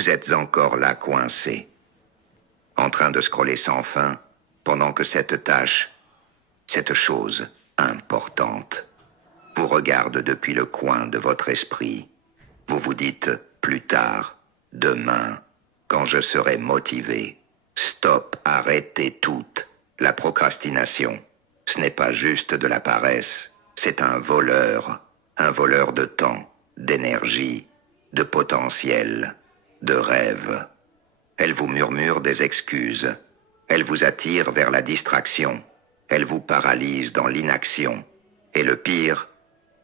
vous êtes encore là coincé, en train de scroller sans fin, pendant que cette tâche, cette chose importante, vous regarde depuis le coin de votre esprit. Vous vous dites plus tard, demain, quand je serai motivé. Stop, arrêtez toute la procrastination. Ce n'est pas juste de la paresse, c'est un voleur de temps, d'énergie, de potentiel, de rêve. Elle vous murmure des excuses, elle vous attire vers la distraction, elle vous paralyse dans l'inaction. Et le pire,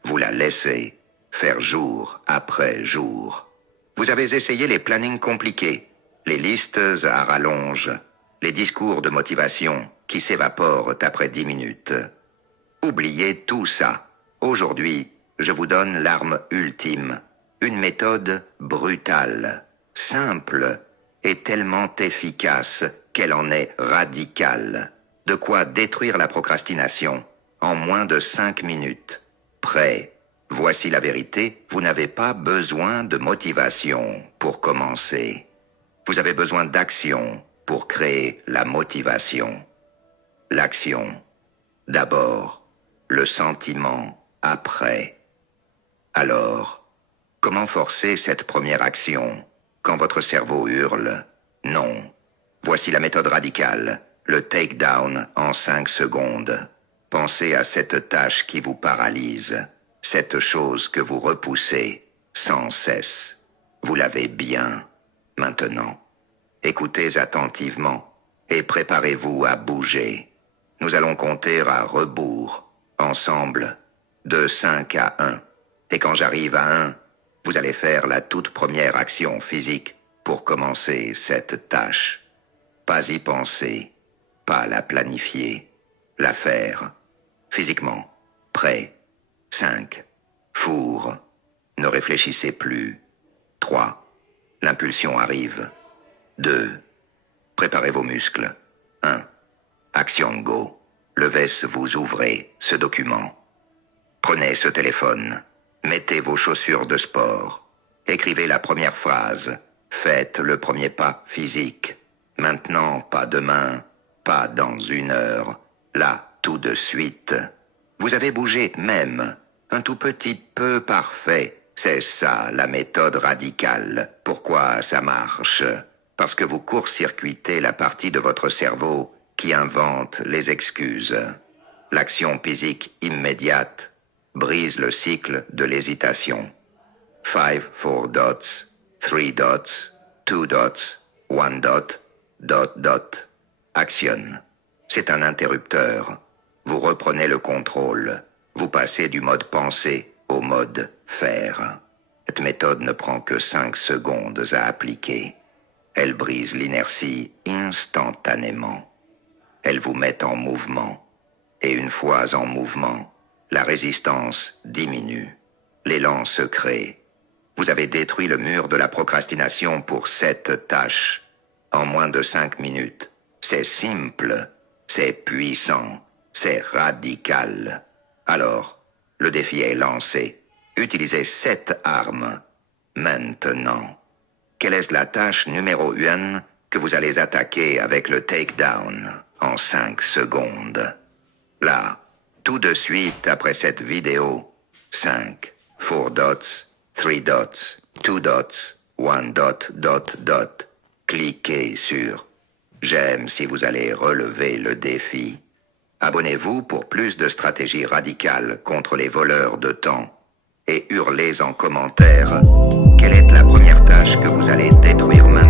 vous la laissez faire jour après jour. Vous avez essayé les plannings compliqués, les listes à rallonge, les discours de motivation qui s'évaporent après 10 minutes. Oubliez tout ça. Aujourd'hui, je vous donne l'arme ultime, une méthode brutale, simple et tellement efficace qu'elle en est radicale. De quoi détruire la procrastination en moins de 5 minutes. Prêt? Voici la vérité, vous n'avez pas besoin de motivation pour commencer. Vous avez besoin d'action pour créer la motivation. L'action, d'abord, le sentiment, après. Alors, comment forcer cette première action quand votre cerveau hurle « Non ». Voici la méthode radicale, le take-down en 5 secondes. Pensez à cette tâche qui vous paralyse, cette chose que vous repoussez sans cesse. Vous l'avez bien, maintenant. Écoutez attentivement et préparez-vous à bouger. Nous allons compter à rebours, ensemble, de 5 à 1. Et quand j'arrive à 1, vous allez faire la toute première action physique pour commencer cette tâche. Pas y penser, pas la planifier, la faire. Physiquement, prêt. 5. Four. Ne réfléchissez plus. 3. L'impulsion arrive. 2. Préparez vos muscles. 1. Action go. Levez vous ouvrez ce document. Prenez ce téléphone. Mettez vos chaussures de sport. Écrivez la première phrase. Faites le premier pas physique. Maintenant, pas demain, pas dans 1 heure. Là, tout de suite. Vous avez bougé même, un tout petit peu parfait. C'est ça la méthode radicale. Pourquoi ça marche? Parce que vous court-circuitez la partie de votre cerveau qui invente les excuses. L'action physique immédiate brise le cycle de l'hésitation. 5, 4 dots, 3 dots, 2 dots, 1 dot, dot, dot. Actionne. C'est un interrupteur. Vous reprenez le contrôle. Vous passez du mode pensée au mode faire. Cette méthode ne prend que 5 secondes à appliquer. Elle brise l'inertie instantanément. Elle vous met en mouvement. Et une fois en mouvement, la résistance diminue. L'élan se crée. Vous avez détruit le mur de la procrastination pour cette tâche. En moins de 5 minutes. C'est simple, c'est puissant, c'est radical. Alors, le défi est lancé. Utilisez cette arme. Maintenant. Quelle est la tâche numéro 1 que vous allez attaquer avec le takedown en 5 secondes? Là, tout de suite après cette vidéo. 5, 4 dots, 3 dots, 2 dots, 1 dot, dot, dot. Cliquez sur « J'aime » si vous allez relever le défi. Abonnez-vous pour plus de stratégies radicales contre les voleurs de temps. Et hurlez en commentaire quelle est la première tâche que vous allez détruire maintenant.